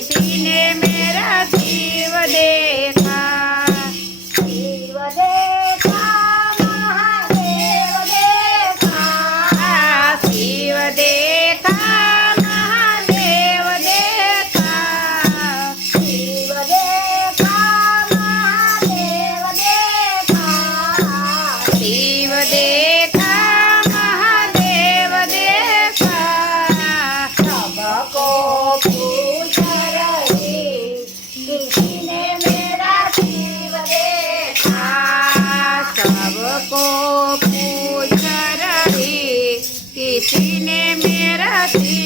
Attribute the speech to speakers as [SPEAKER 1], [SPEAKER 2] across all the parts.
[SPEAKER 1] sí, sí. ti.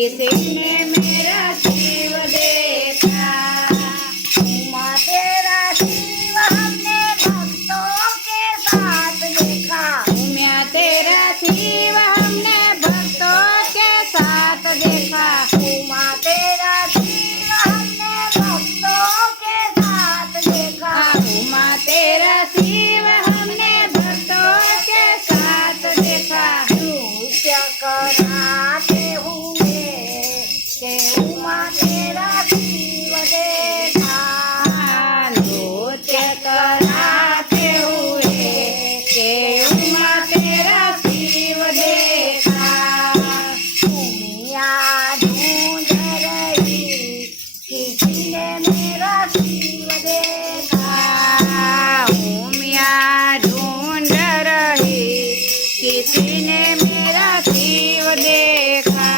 [SPEAKER 1] చేసే मैया रही किसी ने मेरा शिव देखा।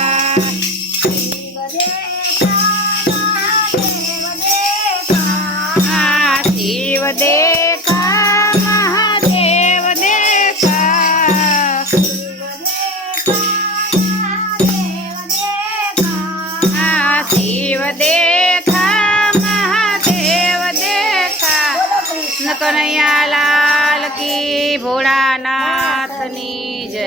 [SPEAKER 2] हाँ, देखा देखा। हाँ, देव देव
[SPEAKER 1] ભોળાના